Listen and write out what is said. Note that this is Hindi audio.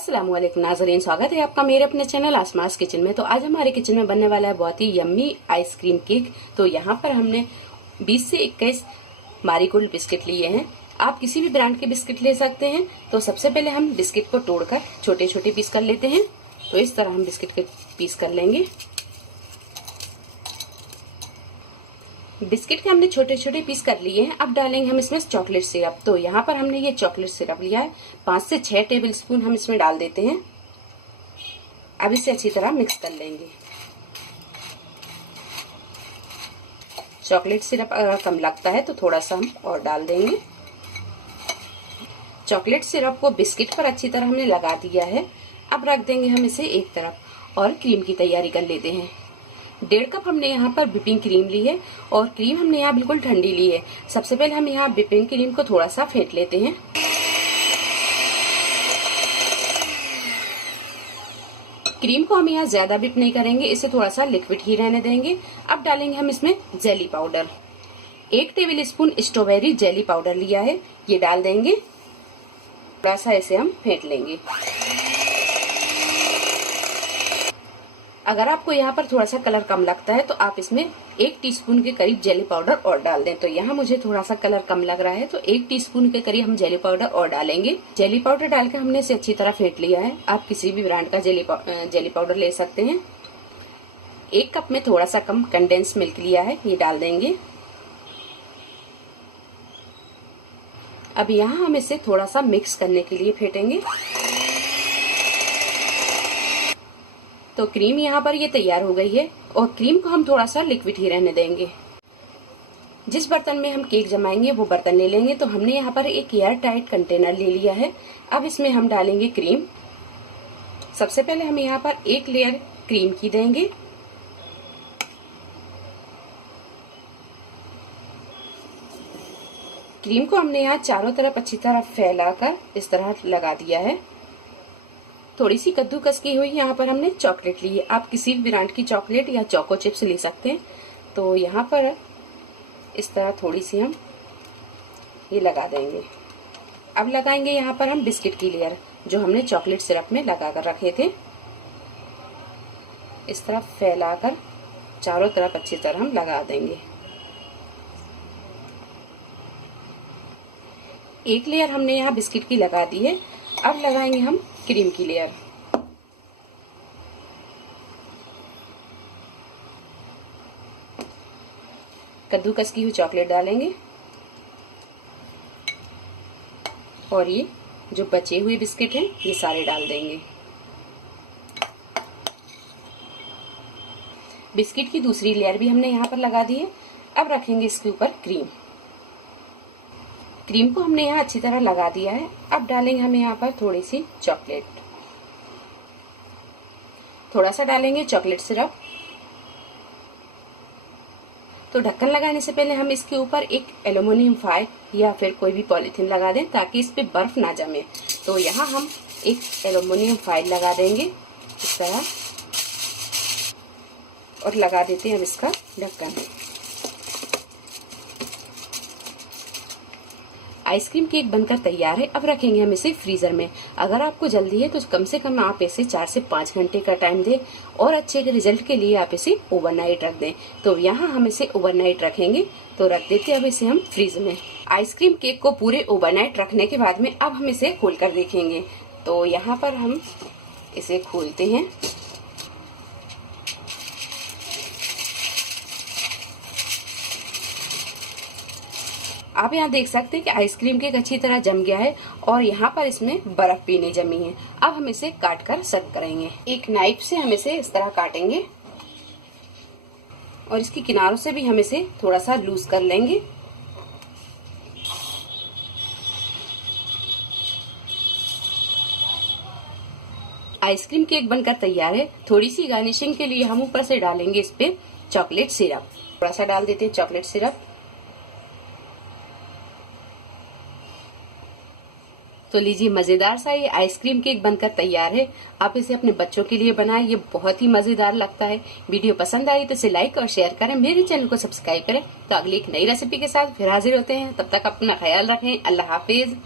अस्सलामुअलैकुम नाज़रीन, स्वागत है आपका मेरे अपने चैनल आसमास किचन में। तो आज हमारे किचन में बनने वाला है बहुत ही यम्मी आइसक्रीम केक। तो यहाँ पर हमने 20 से 21 मारीगोल्ड बिस्किट लिए हैं। आप किसी भी ब्रांड के बिस्किट ले सकते हैं। तो सबसे पहले हम बिस्किट को तोड़कर छोटे छोटे पीस कर लेते हैं। तो इस तरह हम बिस्किट के पीस कर लेंगे। बिस्किट के हमने छोटे छोटे पीस कर लिए हैं। अब डालेंगे हम इसमें चॉकलेट सिरप। तो यहाँ पर हमने ये चॉकलेट सिरप लिया है, 5 से 6 टेबल स्पून हम इसमें डाल देते हैं। अब इसे अच्छी तरह मिक्स कर लेंगे। चॉकलेट सिरप अगर कम लगता है तो थोड़ा सा हम और डाल देंगे। चॉकलेट सिरप को बिस्किट पर अच्छी तरह हमने लगा दिया है। अब रख देंगे हम इसे एक तरफ और क्रीम की तैयारी कर लेते हैं। 1.5 कप हमने यहाँ पर व्हिपिंग क्रीम ली है और क्रीम हमने यहाँ बिल्कुल ठंडी ली है। सबसे पहले हम यहाँ व्हिपिंग क्रीम को थोड़ा सा फेंट लेते हैं। क्रीम को हम यहाँ ज्यादा व्हिप नहीं करेंगे, इसे थोड़ा सा लिक्विड ही रहने देंगे। अब डालेंगे हम इसमें jelly powder. 1 table spoon strawberry jelly powder लिया है, ये डाल देंगे। थोड़ा सा इसे हम फेंट लेंगे। अगर आपको यहाँ पर थोड़ा सा कलर कम लगता है तो आप इसमें 1 टीस्पून के करीब जेली पाउडर और डाल दें। तो यहाँ मुझे थोड़ा सा कलर कम लग रहा है तो 1 टीस्पून के करीब हम जेली पाउडर और डालेंगे। जेली पाउडर डालकर हमने इसे अच्छी तरह फेंट लिया है। आप किसी भी ब्रांड का जेली पाउडर ले सकते हैं। 1 कप में थोड़ा सा कम कंडेंस मिल्क लिया है, ये डाल देंगे। अब यहाँ हम इसे थोड़ा सा मिक्स करने के लिए फेंटेंगे। तो क्रीम यहाँ पर ये तैयार हो गई है और क्रीम को हम थोड़ा सा लिक्विड ही रहने देंगे। जिस बर्तन में हम केक जमाएंगे वो बर्तन ले लेंगे। तो हमने यहाँ पर एक एयर टाइट कंटेनर ले लिया है। अब इसमें हम डालेंगे क्रीम। सबसे पहले हम यहाँ पर 1 लेयर क्रीम की देंगे। क्रीम को हमने यहाँ चारों तरफ अच्छी तरह फैलाकर इस तरह लगा दिया है। थोड़ी सी कद्दूकस की हुई यहाँ पर हमने चॉकलेट ली है। आप किसी भी ब्रांड की चॉकलेट या चोको चिप्स ले सकते हैं। तो यहाँ पर इस तरह थोड़ी सी हम ये लगा देंगे। अब लगाएंगे यहाँ पर हम बिस्किट की लेयर जो हमने चॉकलेट सिरप में लगा कर रखे थे। इस तरह फैलाकर चारों तरफ अच्छी तरह हम लगा देंगे। 1 लेयर हमने यहाँ बिस्किट की लगा दी है। अब लगाएंगे हम क्रीम की लेयर। कद्दूकस की हुई चॉकलेट डालेंगे और ये जो बचे हुए बिस्किट हैं ये सारे डाल देंगे। बिस्किट की दूसरी लेयर भी हमने यहाँ पर लगा दी है। अब रखेंगे इसके ऊपर क्रीम। क्रीम को हमने यहाँ अच्छी तरह लगा दिया है। अब डालेंगे हम यहाँ पर थोड़ी सी चॉकलेट, थोड़ा सा डालेंगे चॉकलेट सिरप। तो ढक्कन लगाने से पहले हम इसके ऊपर एक एल्युमिनियम फॉइल या फिर कोई भी पॉलीथीन लगा दें ताकि इस पे बर्फ ना जमे। तो यहाँ हम एक एल्युमिनियम फॉइल लगा देंगे इस तरह और लगा देते हैं हम इसका ढक्कन। आइसक्रीम केक बनकर तैयार है। अब रखेंगे हम इसे फ्रीजर में। अगर आपको जल्दी है तो कम से कम आप इसे 4 से 5 घंटे का टाइम दें और अच्छे रिजल्ट के लिए आप इसे ओवरनाइट रख दें। तो यहाँ हम इसे ओवरनाइट रखेंगे। तो रख देते हैं अब इसे हम फ्रीज में। आइसक्रीम केक को पूरे ओवरनाइट रखने के बाद में अब हम इसे खोल कर देखेंगे। तो यहाँ पर हम इसे खोलते हैं। आप यहाँ देख सकते हैं कि आइसक्रीम केक अच्छी तरह जम गया है और यहाँ पर इसमें बर्फ भी नहीं जमी है। अब हम इसे काट कर सर्व करेंगे। एक नाइफ से हम इसे इस तरह काटेंगे और इसकी किनारों से भी हम इसे थोड़ा सा लूज कर लेंगे। आइसक्रीम केक बनकर तैयार है। थोड़ी सी गार्निशिंग के लिए हम ऊपर से डालेंगे इस पे चॉकलेट सिरप। थोड़ा सा डाल देते हैं चॉकलेट सिरप। तो लीजिए, मजेदार सा ये आइसक्रीम केक बनकर तैयार है। आप इसे अपने बच्चों के लिए बनाएं, ये बहुत ही मजेदार लगता है। वीडियो पसंद आई तो इसे लाइक और शेयर करें, मेरे चैनल को सब्सक्राइब करें। तो अगली एक नई रेसिपी के साथ फिर हाजिर होते हैं। तब तक अपना ख्याल रखें। अल्लाह हाफिज।